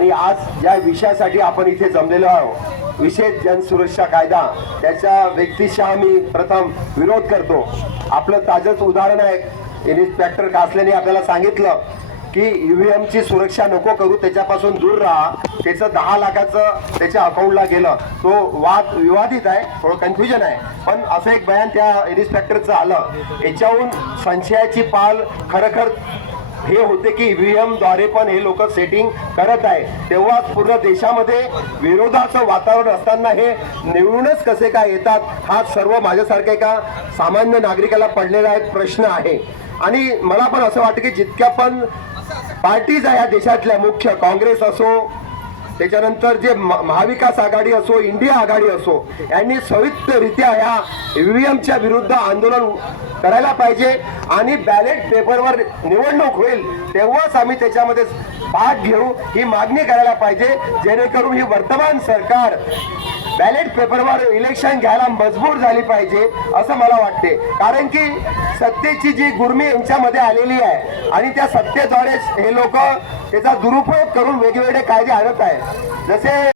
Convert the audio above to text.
आणि आज या विषयासाठी आपण इथे जमलेलो आहोत. विशेष जनसुरक्षा कायदा त्याच्या व्यक्तिशः मी प्रथम विरोध करतो. आपलं ताजंच उदाहरण आहे. इन्स्पेक्टर कासलेने आपल्याला सांगितलं की ईव्हीएम ची सुरक्षा नको करू त्याच्यापासून दूर राहा. त्याचं दहा लाखाचं त्याच्या अकाउंटला गेलं. तो वाद विवादित आहे थोडं कन्फ्युजन आहे. पण असं एक बयान त्या इन्स्पेक्टरचं आलं. याच्याहून संशयाची पाल खरखर हे होते की ईव्हीएमद्वारे पण हे लोक सेटिंग करत आहे तेव्हा पूर्ण देशामध्ये विरोधाचं वातावरण असताना हे निवडूनच कसे काय येतात हा सर्व माझ्यासारख्या एका सामान्य नागरिकाला पडलेला एक प्रश्न आहे. आणि मला पण असं वाटतं की जितक्या पण पार्टीज आहे या देशातल्या मुख्य काँग्रेस असो त्याच्यानंतर जे म- महाविकास आघाडी असो इंडिया आघाडी असो यांनी संयुक्तरित्या ह्या ईव्हीएमच्या विरुद्ध आंदोलन करायला पाहिजे आणि बॅलेट पेपरवर निवडणूक होईल तेव्हाच आम्ही त्याच्यामध्ये भाग घेऊ ही मागणी करायला पाहिजे जेणेकरून ही वर्तमान सरकार बॅलेट पेपरवर इलेक्शन घ्यायला मजबूर झाली पाहिजे असं मला वाटते. कारण की सत्तेची जी गुर्मी यांच्यामध्ये आलेली आहे आणि त्या सत्तेद्वारे हे लोक त्याचा दुरुपयोग करून वेगवेगळे कायदे आणत आहे. जसे